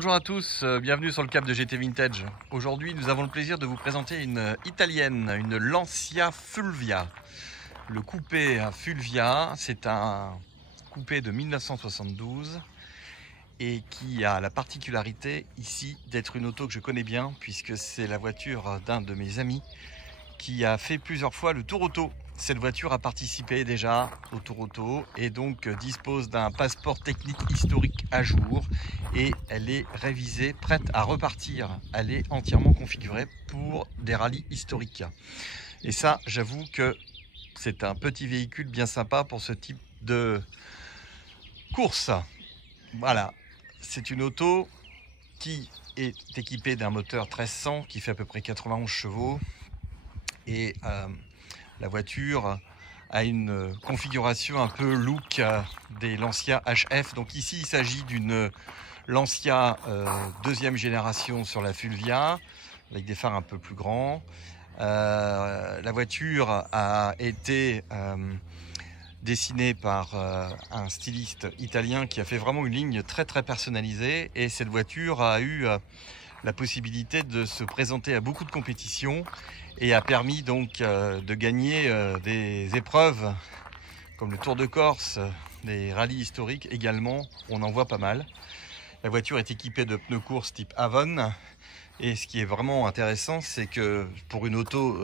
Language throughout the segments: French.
Bonjour à tous, bienvenue sur le Cap de GT Vintage. Aujourd'hui, nous avons le plaisir de vous présenter une italienne, une Lancia Fulvia. Le coupé Fulvia, c'est un coupé de 1972 et qui a la particularité ici d'être une auto que je connais bien puisque c'est la voiture d'un de mes amis qui a fait plusieurs fois le Tour Auto. Cette voiture a participé déjà au Tour Auto et donc dispose d'un passeport technique historique à jour et elle est révisée, prête à repartir. Elle est entièrement configurée pour des rallyes historiques. Et ça, j'avoue que c'est un petit véhicule bien sympa pour ce type de course. Voilà, c'est une auto qui est équipée d'un moteur 1300 qui fait à peu près 91 chevaux. Et la voiture a une configuration un peu look des Lancia HF. Donc ici, il s'agit d'une Lancia deuxième génération sur la Fulvia, avec des phares un peu plus grands. La voiture a été dessinée par un styliste italien qui a fait vraiment une ligne très personnalisée. Et cette voiture a eu la possibilité de se présenter à beaucoup de compétitions et a permis donc de gagner des épreuves comme le Tour de Corse, des rallyes historiques également, on en voit pas mal. La voiture est équipée de pneus course type Avon et ce qui est vraiment intéressant, c'est que pour une auto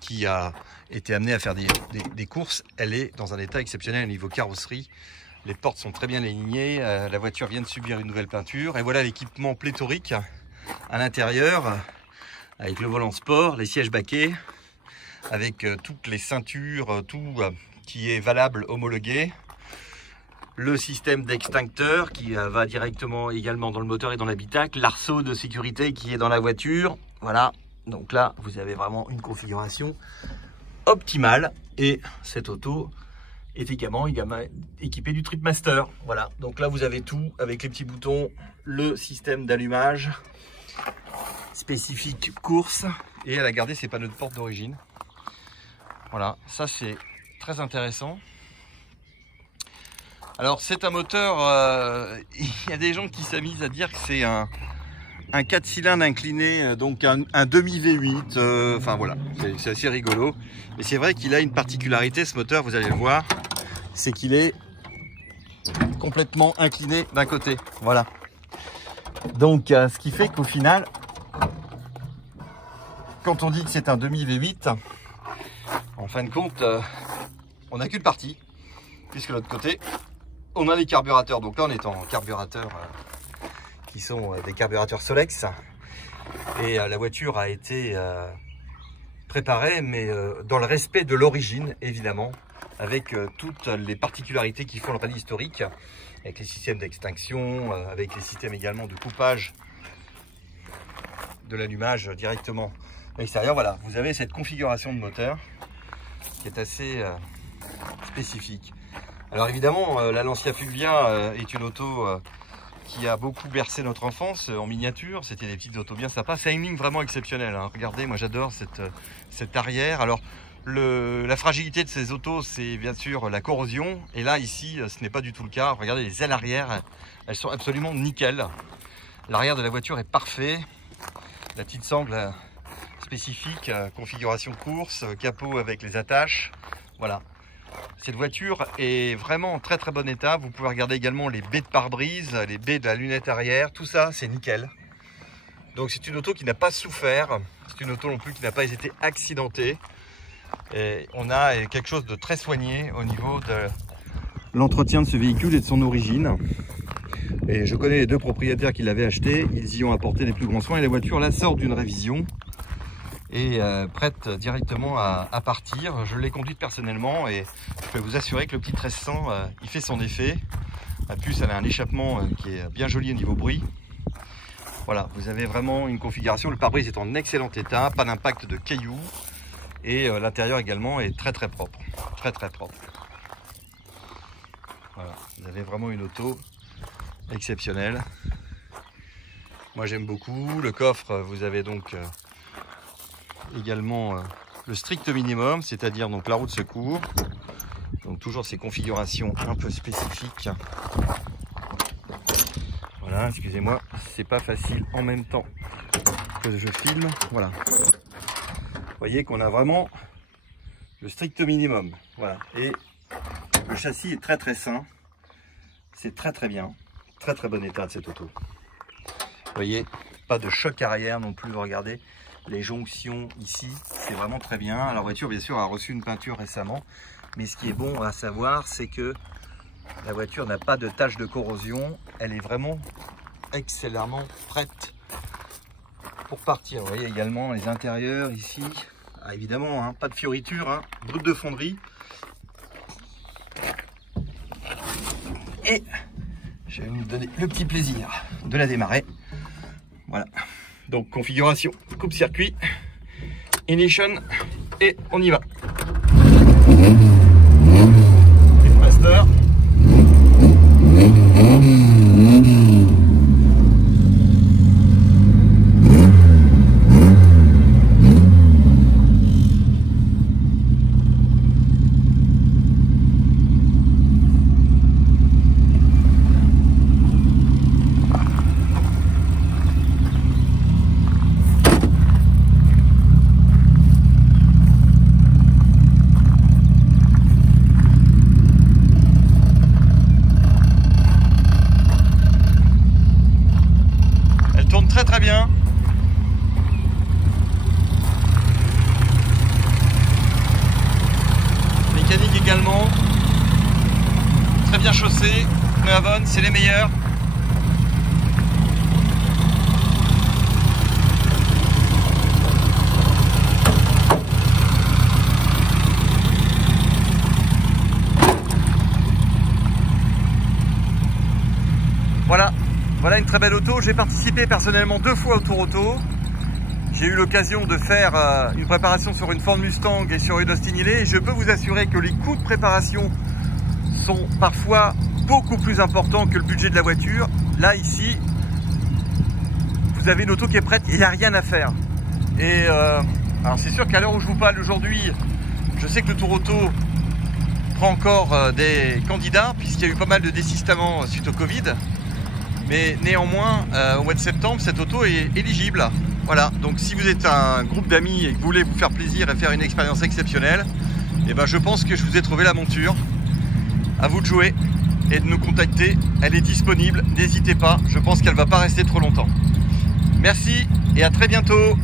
qui a été amenée à faire des courses, elle est dans un état exceptionnel au niveau carrosserie. Les portes sont très bien alignées, la voiture vient de subir une nouvelle peinture et voilà l'équipement pléthorique à l'intérieur, avec le volant sport, les sièges baquets, avec toutes les ceintures, tout qui est valable, homologué. Le système d'extincteur qui va directement également dans le moteur et dans l'habitacle. L'arceau de sécurité qui est dans la voiture. Voilà, donc là, vous avez vraiment une configuration optimale. Et cette auto est également équipée du Tripmaster. Voilà, donc là, vous avez tout avec les petits boutons, le système d'allumage spécifique course et elle a gardé ses panneaux de porte d'origine. Voilà, ça c'est très intéressant. Alors c'est un moteur, il y a des gens qui s'amusent à dire que c'est un 4 cylindres incliné, donc un demi V8, enfin voilà, c'est assez rigolo. Mais c'est vrai qu'il a une particularité ce moteur, vous allez le voir, c'est qu'il est complètement incliné d'un côté, voilà. Donc ce qui fait qu'au final, quand on dit que c'est un demi V8, en fin de compte, on n'a qu'une partie, puisque de l'autre côté, on a les carburateurs. Donc là, on est en carburateurs qui sont des carburateurs Solex. Et la voiture a été préparée, mais dans le respect de l'origine, évidemment, avec toutes les particularités qui font le rallye historique, avec les systèmes d'extinction, avec les systèmes également de coupage de l'allumage directement à l'extérieur. Voilà, vous avez cette configuration de moteur qui est assez spécifique. Alors évidemment, la Lancia Fulvia est une auto qui a beaucoup bercé notre enfance en miniature. C'était des petites autos bien sympas. C'est une ligne vraiment exceptionnelle, hein. Regardez, moi j'adore cette arrière. Alors la fragilité de ces autos, c'est bien sûr la corrosion. Et là, ici, ce n'est pas du tout le cas. Regardez les ailes arrière, elles sont absolument nickel. L'arrière de la voiture est parfait. La petite sangle spécifique, configuration course, capot avec les attaches. Voilà. Cette voiture est vraiment en très bon état. Vous pouvez regarder également les baies de pare-brise, les baies de la lunette arrière. Tout ça, c'est nickel. Donc c'est une auto qui n'a pas souffert. C'est une auto non plus qui n'a pas été accidentée. Et on a quelque chose de très soigné au niveau de l'entretien de ce véhicule et de son origine. Et je connais les deux propriétaires qui l'avaient acheté. Ils y ont apporté les plus grands soins. Et la voiture là sort d'une révision et prête directement à partir. Je l'ai conduite personnellement et je peux vous assurer que le petit 1300 il fait son effet. En plus, elle a un échappement qui est bien joli au niveau bruit. Voilà, vous avez vraiment une configuration. Le pare-brise est en excellent état, pas d'impact de cailloux et l'intérieur également est très propre, très propre. Voilà, vous avez vraiment une auto exceptionnelle. Moi j'aime beaucoup. Le coffre, vous avez donc également le strict minimum, c'est-à-dire donc la roue de secours. Donc toujours ces configurations un peu spécifiques. Voilà, excusez-moi, c'est pas facile en même temps que je filme. Voilà. Vous voyez qu'on a vraiment le strict minimum. Voilà. Et le châssis est très sain. C'est très bien. Très bon état de cette auto. Vous voyez, pas de choc arrière non plus. Regardez les jonctions ici, c'est vraiment très bien. La voiture, bien sûr, a reçu une peinture récemment. Mais ce qui est bon à savoir, c'est que la voiture n'a pas de tache de corrosion. Elle est vraiment excellemment prête pour partir. Vous voyez également les intérieurs ici. Ah, évidemment, hein, pas de fioritures, hein, brut de fonderie. Et je vais me donner le petit plaisir de la démarrer. Voilà. Donc configuration, coupe-circuit, ignition, et on y va. Master. Très bien. Mécanique également. Très bien chaussée. Mais Avon, c'est les meilleurs. Voilà une très belle auto. J'ai participé personnellement 2 fois au Tour Auto. J'ai eu l'occasion de faire une préparation sur une Ford Mustang et sur une Austin Hillet. Et je peux vous assurer que les coûts de préparation sont parfois beaucoup plus importants que le budget de la voiture. Là, ici, vous avez une auto qui est prête et il n'y a rien à faire. Et alors c'est sûr qu'à l'heure où je vous parle aujourd'hui, je sais que le Tour Auto prend encore des candidats puisqu'il y a eu pas mal de désistements suite au Covid. Mais néanmoins, au mois de septembre, cette auto est éligible. Voilà, donc si vous êtes un groupe d'amis et que vous voulez vous faire plaisir et faire une expérience exceptionnelle, eh ben, je pense que je vous ai trouvé la monture. À vous de jouer et de nous contacter. Elle est disponible, n'hésitez pas, je pense qu'elle ne va pas rester trop longtemps. Merci et à très bientôt.